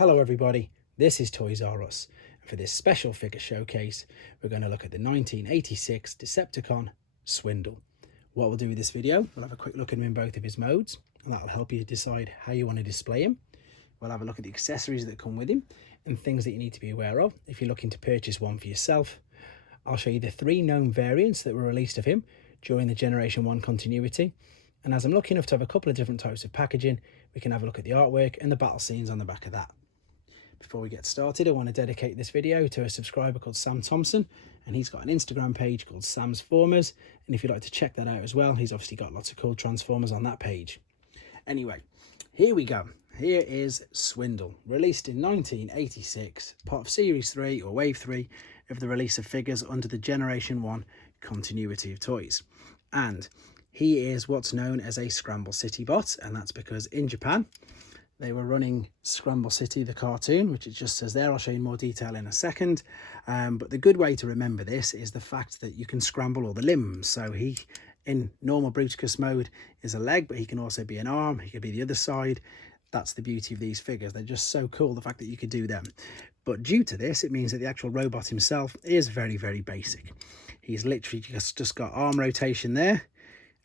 Hello everybody, this is Toys R Us, and for this special figure showcase we're going to look at the 1986 Decepticon Swindle. What we'll do with this video, we'll have a quick look at him in both of his modes, and that'll help you decide how you want to display him. We'll have a look at the accessories that come with him and things that you need to be aware of if you're looking to purchase one for yourself. I'll show you the 3 known variants that were released of him during the Generation 1 continuity, and as I'm lucky enough to have a couple of different types of packaging, we can have a look at the artwork and the battle scenes on the back of that. Before we get started, I want to dedicate this video to a subscriber called Sam Thompson, and he's got an Instagram page called Sam's Formers, and if you'd like to check that out as well, he's obviously got lots of cool Transformers on that page. Anyway, here we go. Here is Swindle, released in 1986, part of Series 3 or Wave 3 of the release of figures under the Generation 1 continuity of toys. And he is what's known as a Scramble City bot, and that's because in Japan they were running Scramble City, the cartoon, which it just says there. I'll show you more detail in a second. But the good way to remember this is the fact that you can scramble all the limbs. So he, in normal Bruticus mode, is a leg, but he can also be an arm. He could be the other side. That's the beauty of these figures. They're just so cool, the fact that you could do them. But due to this, it means that the actual robot himself is very, very basic. He's literally just got arm rotation there.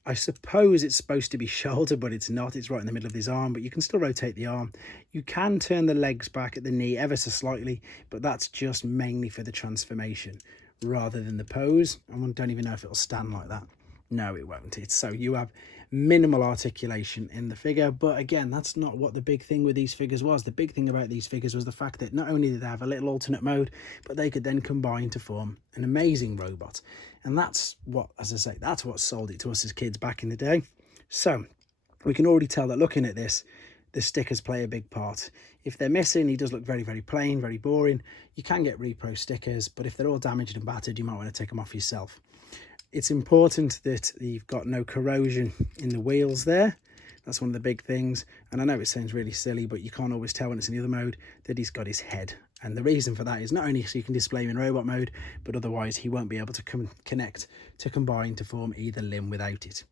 I suppose it's supposed to be shoulder, but it's not. It's right in the middle of his arm, but you can still rotate the arm. You can turn the legs back at the knee ever so slightly, but that's just mainly for the transformation rather than the pose. I don't even know if it'll stand like that. No, it won't. It's so you have minimal articulation in the figure, but again, that's not what the big thing with these figures was. The big thing about these figures was the fact that not only did they have a little alternate mode, but they could then combine to form an amazing robot. And that's what, as I say, that's what sold it to us as kids back in the day. So we can already tell that looking at this, the stickers play a big part. If they're missing, he does look very, very plain, very boring. You can get repro stickers, but if they're all damaged and battered, you might want to take them off yourself. It's important that you've got no corrosion in the wheels there. That's one of the big things. And I know it sounds really silly, but you can't always tell when it's in the other mode that he's got his head. And the reason for that is not only so you can display him in robot mode, but otherwise he won't be able to connect to combine to form either limb without it.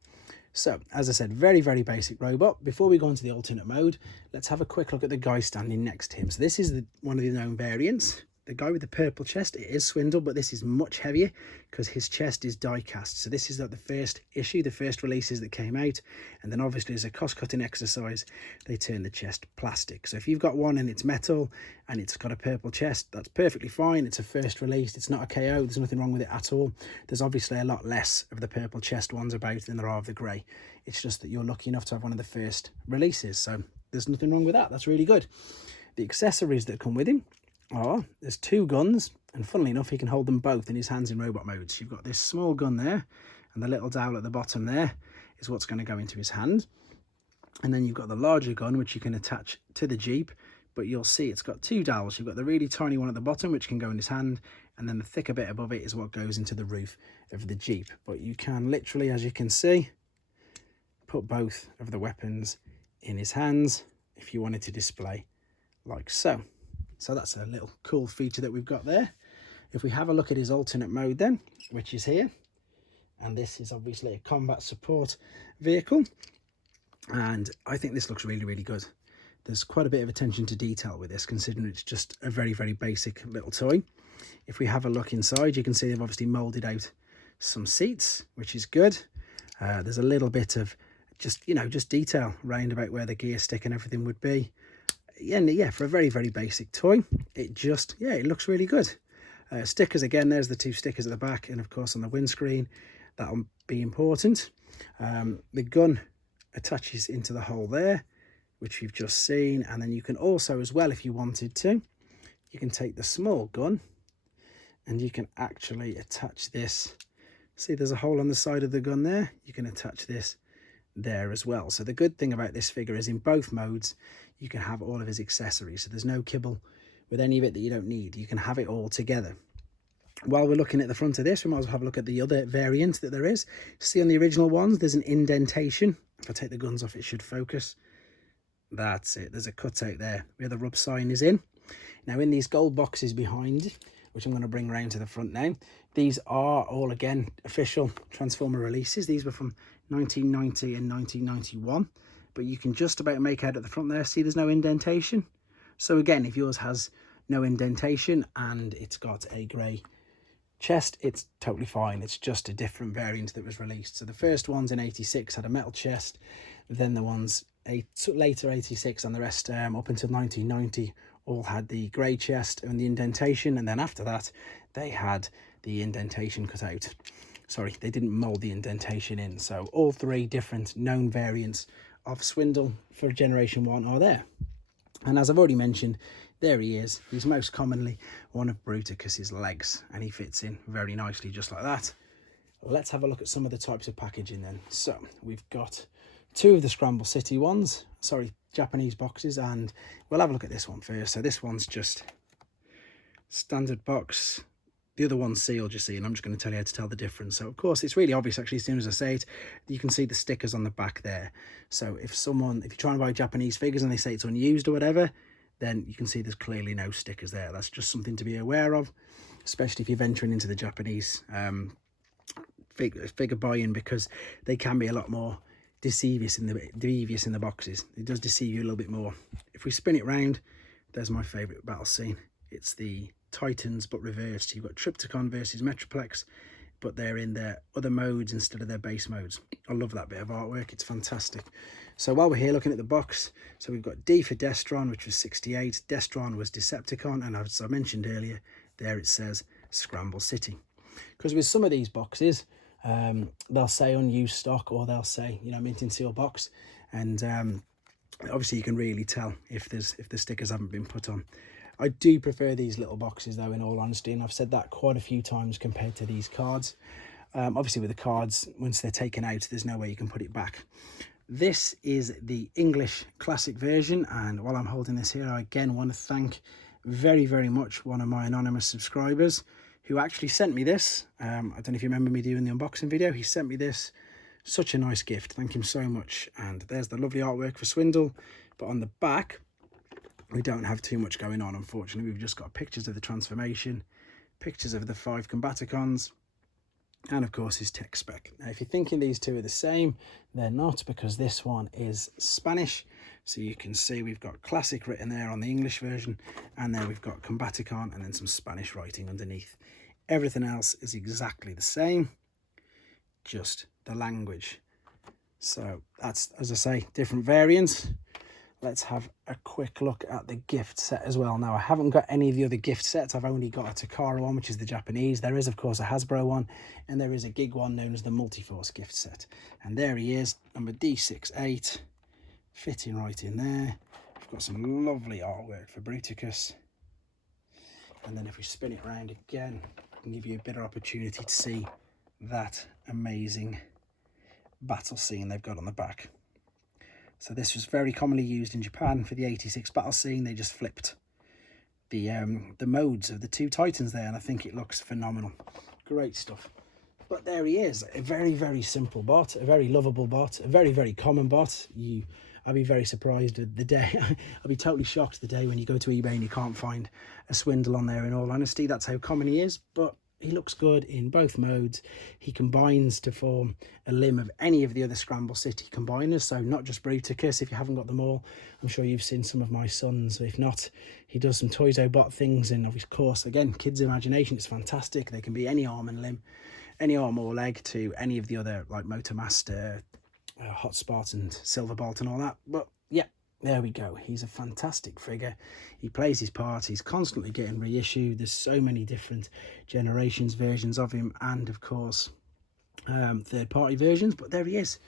So, as I said, very, very basic robot. Before we go into the alternate mode, let's have a quick look at the guy standing next to him. So this is one of the known variants. The guy with the purple chest, it is Swindle, but this is much heavier because his chest is die cast. So this is like the first issue, the first releases that came out. And then obviously as a cost-cutting exercise, they turn the chest plastic. So if you've got one and it's metal and it's got a purple chest, that's perfectly fine. It's a first release. It's not a KO. There's nothing wrong with it at all. There's obviously a lot less of the purple chest ones about than there are of the grey. It's just that you're lucky enough to have one of the first releases. So there's nothing wrong with that. That's really good. The accessories that come with him are, there's 2 guns, and funnily enough he can hold them both in his hands in robot modes. You've got this small gun there, and the little dowel at the bottom there is what's going to go into his hand, and then you've got the larger gun which you can attach to the Jeep, but you'll see it's got 2 dowels. You've got the really tiny one at the bottom which can go in his hand, and then the thicker bit above it is what goes into the roof of the Jeep. But you can literally, as you can see, put both of the weapons in his hands if you wanted to display like so. So that's a little cool feature that we've got there. If we have a look at his alternate mode then, which is here, and this is obviously a combat support vehicle, and I think this looks really, really good. There's quite a bit of attention to detail with this, considering it's just a very, very basic little toy. If we have a look inside, you can see they've obviously moulded out some seats, which is good. There's a little bit of just detail round about where the gear stick and everything would be. And yeah, for a very, very basic toy, it looks really good. Stickers, again, there's the 2 stickers at the back, and of course on the windscreen, that'll be important. The gun attaches into the hole there, which you've just seen, and then you can also, as well, if you wanted to, you can take the small gun and you can actually attach this. See, there's a hole on the side of the gun there. You can attach this there as well. So the good thing about this figure is in both modes you can have all of his accessories, so there's no kibble with any of it that you don't need. You can have it all together. While we're looking at the front of this, we might as well have a look at the other variant that there is. See, on the original ones there's an indentation. If I take the guns off, it should focus. That's it, there's a cutout there where the rub sign is in. Now in these gold boxes behind, which I'm going to bring around to the front now, these are all, again, official Transformer releases. These were from 1990 and 1991, but you can just about make out at the front there. See, there's no indentation. So again, if yours has no indentation and it's got a grey chest, it's totally fine. It's just a different variant that was released. So the first ones in 86 had a metal chest, then the ones later 86 and the rest up until 1990 all had the grey chest and the indentation, and then after that they had the indentation cut out. Sorry, they didn't mould the indentation in. So all three different known variants of Swindle for Generation 1 are there. And as I've already mentioned, there he is. He's most commonly one of Bruticus's legs, and he fits in very nicely just like that. Let's have a look at some of the types of packaging then. So we've got two of the Scramble City ones, Japanese boxes, and we'll have a look at this one first. So this one's just standard box. The other one's sealed, you see, and I'm just going to tell you how to tell the difference. So of course it's really obvious actually as soon as I say it. You can see the stickers on the back there. So if you're trying to buy Japanese figures and they say it's unused or whatever, then you can see there's clearly no stickers there. That's just something to be aware of, especially if you're venturing into the Japanese figure buying, because they can be a lot more devious in the boxes. It does deceive you a little bit more. If we spin it round, there's my favourite battle scene. It's the Titans but reversed. You've got Triptychon versus Metroplex, but they're in their other modes instead of their base modes. I love that bit of artwork. It's fantastic. So while we're here looking at the box, so we've got D for Destron, which was 68. Destron was Decepticon, and as I mentioned earlier, there it says Scramble City. Because with some of these boxes, they'll say unused stock, or they'll say, you know, mint in seal box, and obviously you can really tell if the stickers haven't been put on. I do prefer these little boxes though, in all honesty, and I've said that quite a few times compared to these cards. Obviously with the cards, once they're taken out, there's no way you can put it back. This is the English classic version, and while I'm holding this here, I again want to thank very, very much one of my anonymous subscribers who actually sent me this. I don't know if you remember me doing the unboxing video. He sent me this. Such a nice gift. Thank him so much. And there's the lovely artwork for Swindle, but on the back we don't have too much going on, unfortunately. We've just got pictures of the transformation, pictures of the 5 Combaticons, and of course his tech spec. Now if you're thinking these two are the same, they're not, because this one is Spanish. So you can see we've got classic written there on the English version, and there we've got Combaticon and then some Spanish writing underneath. Everything else is exactly the same, just the language. So that's, as I say, different variants. Let's have a quick look at the gift set as well. Now, I haven't got any of the other gift sets. I've only got a Takara one, which is the Japanese. There is, of course, a Hasbro one, and there is a Gig one known as the Multiforce gift set. And there he is, number D68, fitting right in there. We've got some lovely artwork for Bruticus. And then if we spin it around again, I can give you a better opportunity to see that amazing battle scene they've got on the back. So this was very commonly used in Japan for the 86 battle scene. They just flipped the modes of the two Titans there, and I think it looks phenomenal. Great stuff. But there he is, a very, very simple bot, a very lovable bot, a very, very common bot. I'd be very surprised at the day. I'd be totally shocked the day when you go to eBay and you can't find a Swindle on there, in all honesty. That's how common he is, but he looks good in both modes. He combines to form a limb of any of the other Scramble City combiners, so not just Bruticus. If you haven't got them all, I'm sure you've seen some of my sons. If not, he does some Toys-O-Bot things, and of course, again, kids' imagination is fantastic. They can be any arm and limb, any arm or leg, to any of the other, like Motormaster, Hotspot and Silverbolt and all that. But yeah, there we go. He's a fantastic figure. He plays his part. He's constantly getting reissued. There's so many different generations, versions of him, and of course third-party versions. But there he is.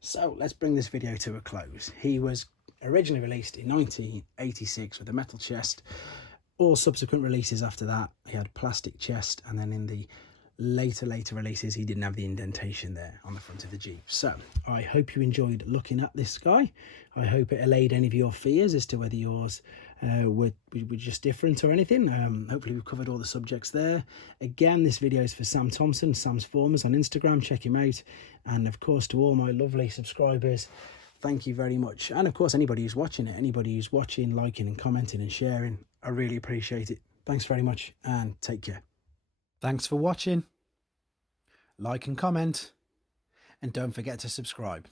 So let's bring this video to a close. He was originally released in 1986 with a metal chest. All subsequent releases after that, he had plastic chest, and then in the later releases he didn't have the indentation there on the front of the Jeep. So I hope you enjoyed looking at this guy. I hope it allayed any of your fears as to whether yours were just different or anything. Hopefully we've covered all the subjects there. Again, this video is for Sam Thompson, Sam's Formers on Instagram. Check him out. And of course, to all my lovely subscribers, thank you very much. And of course, anybody who's watching it, anybody who's watching, liking and commenting and sharing, I really appreciate it. Thanks very much, and take care. Thanks for watching. Like and comment, and don't forget to subscribe.